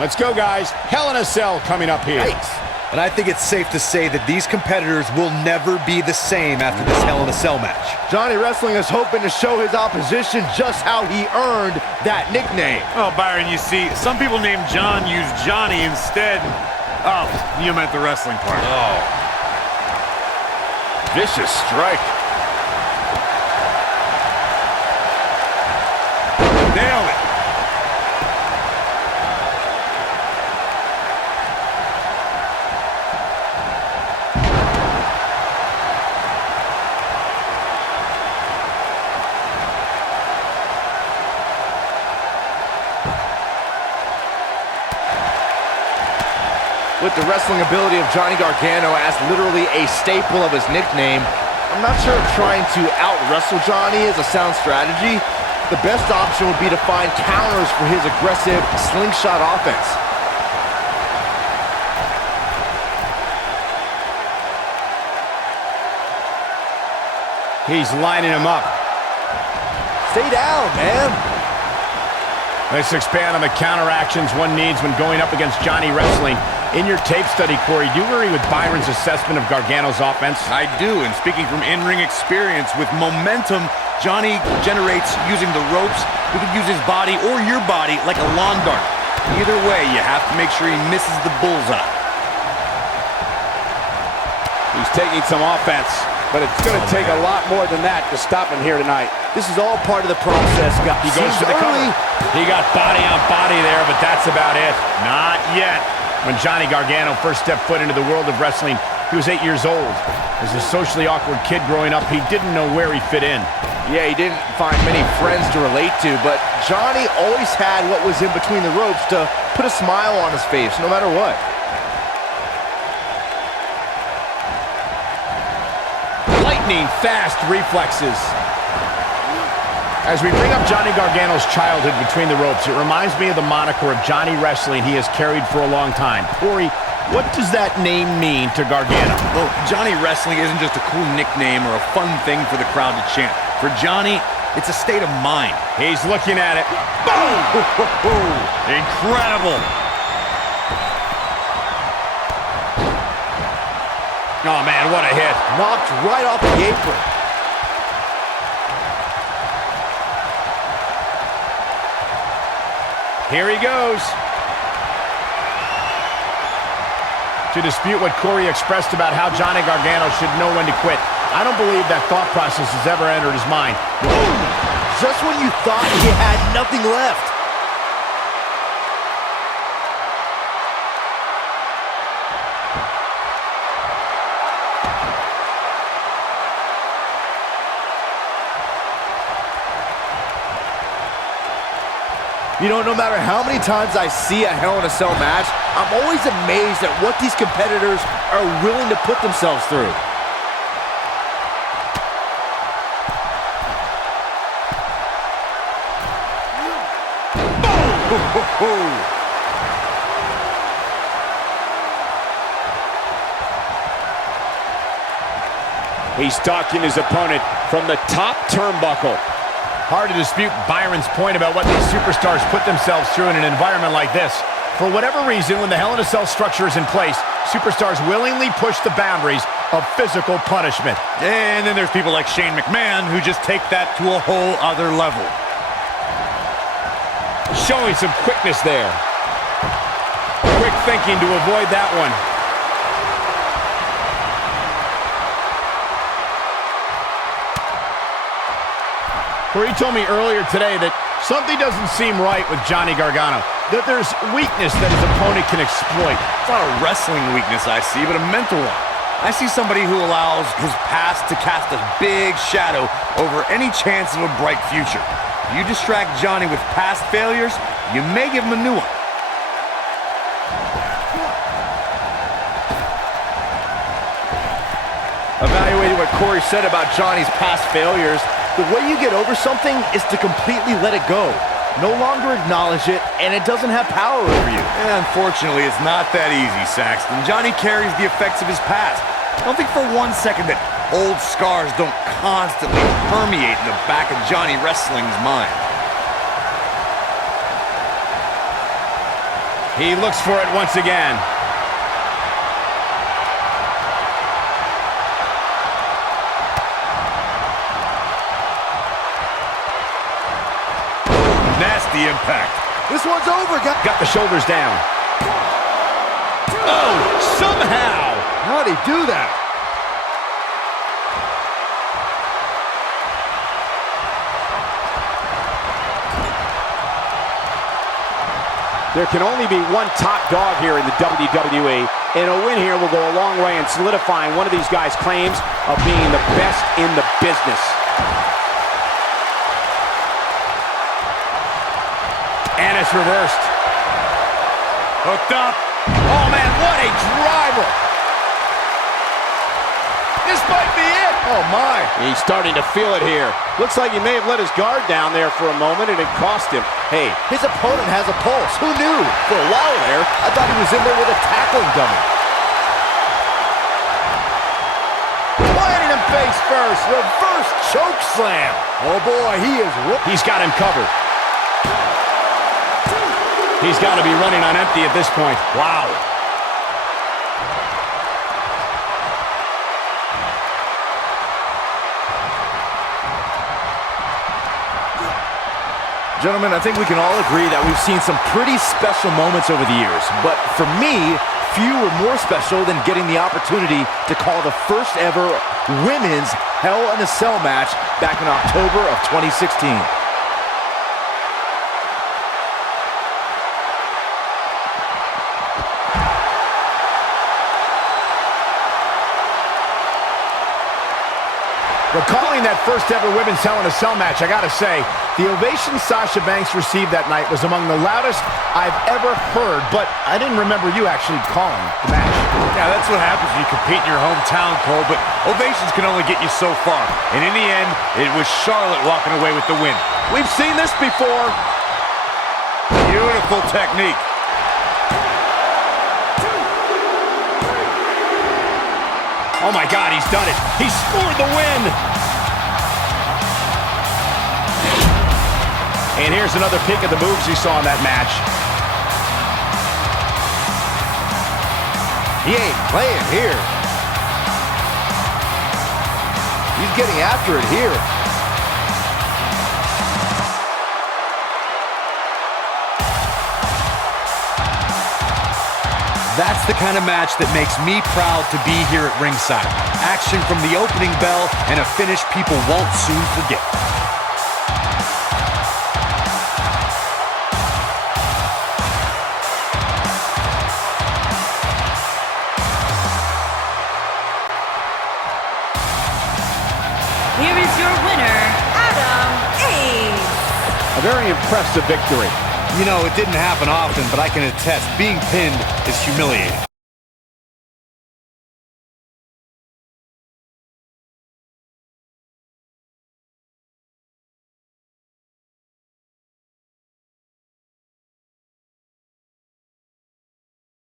Let's go, guys. Hell in a Cell coming up here. Nice. And I think it's safe to say that these competitors will never be the same after this Hell in a Cell match. Johnny Wrestling is hoping to show his opposition just how he earned that nickname. Oh, Byron, you see, some people named John use Johnny instead. Oh, you meant the wrestling part. Oh. Vicious strike. Nailed it. With the wrestling ability of Johnny Gargano as literally a staple of his nickname, I'm not sure if trying to out-wrestle Johnny is a sound strategy. The best option would be to find counters for his aggressive slingshot offense. He's lining him up. Stay down, man. Let's expand on the counteractions one needs when going up against Johnny Wrestling. In your tape study, Corey, do you agree with Byron's assessment of Gargano's offense? I do, and speaking from in-ring experience, with momentum Johnny generates using the ropes, he could use his body or your body like a lawn dart. Either way, you have to make sure he misses the bullseye. He's taking some offense, but it's going to take a lot more than that to stop him here tonight. This is all part of the process, guys. He goes for the cover. He got body on body there, but that's about it. Not yet. When Johnny Gargano first stepped foot into the world of wrestling, he was 8 years old. As a socially awkward kid growing up, he didn't know where he fit in. Yeah, he didn't find many friends to relate to, but Johnny always had what was in between the ropes to put a smile on his face, no matter what. Lightning fast reflexes. As we bring up Johnny Gargano's childhood between the ropes, it reminds me of the moniker of Johnny Wrestling he has carried for a long time. Corey, what does that name mean to Gargano? Well, Johnny Wrestling isn't just a cool nickname or a fun thing for the crowd to chant. For Johnny, it's a state of mind. He's looking at it. Boom! Incredible! Oh, man, what a hit. Knocked right off the apron. Here he goes. To dispute what Corey expressed about how Johnny Gargano should know when to quit, I don't believe that thought process has ever entered his mind. Boom! Just when you thought he had nothing left. You know, no matter how many times I see a Hell in a Cell match, I'm always amazed at what these competitors are willing to put themselves through. Boom! He's stalking his opponent from the top turnbuckle. Hard to dispute Byron's point about what these superstars put themselves through in an environment like this. For whatever reason, when the Hell in a Cell structure is in place, superstars willingly push the boundaries of physical punishment. And then there's people like Shane McMahon who just take that to a whole other level. Showing some quickness there. Quick thinking to avoid that one. Corey told me earlier today that something doesn't seem right with Johnny Gargano, that there's weakness that his opponent can exploit. It's not a wrestling weakness I see, but a mental one. I see somebody who allows his past to cast a big shadow over any chance of a bright future. If you distract Johnny with past failures, you may give him a new one. Evaluating what Corey said about Johnny's past failures, the way you get over something is to completely let it go. No longer acknowledge it, and it doesn't have power over you. And unfortunately, it's not that easy, Saxton. Johnny carries the effects of his past. Don't think for 1 second that old scars don't constantly permeate in the back of Johnny Wrestling's mind. He looks for it once again. Nasty impact. This one's over, guys. Got the shoulders down. Oh, somehow. How'd he do that? There can only be one top dog here in the WWE, and a win here will go a long way in solidifying one of these guys' claims of being the best in the business. And it's reversed. Hooked up. Oh, man, what a driver. This might be it. Oh, my. He's starting to feel it here. Looks like he may have let his guard down there for a moment, and it cost him. Hey, His opponent has a pulse. Who knew? For a while there, I thought he was in there with a tackling dummy. planting him face first. Reverse choke slam. Oh, boy, he is... He's got him covered. He's got to be running on empty at this point. Wow. Gentlemen, I think we can all agree that we've seen some pretty special moments over the years. But for me, few were more special than getting the opportunity to call the first ever women's Hell in a Cell match back in October of 2016. Recalling that first ever women's Hell in a Cell match, I gotta say, the ovation Sasha Banks received that night was among the loudest I've ever heard, but I didn't remember you actually calling the match. Yeah, that's what happens when you compete in your hometown, Cole, but ovations can only get you so far. And in the end, it was Charlotte walking away with the win. We've seen this before. Beautiful technique. Oh my God, he's done it. He scored the win. And here's another peek at the moves he saw in that match. He ain't playing here. He's getting after it here. That's the kind of match that makes me proud to be here at ringside. Action from the opening bell and a finish people won't soon forget. Here is your winner, Adam Ace. A very impressive victory. You know, it didn't happen often, but I can attest, being pinned is humiliating.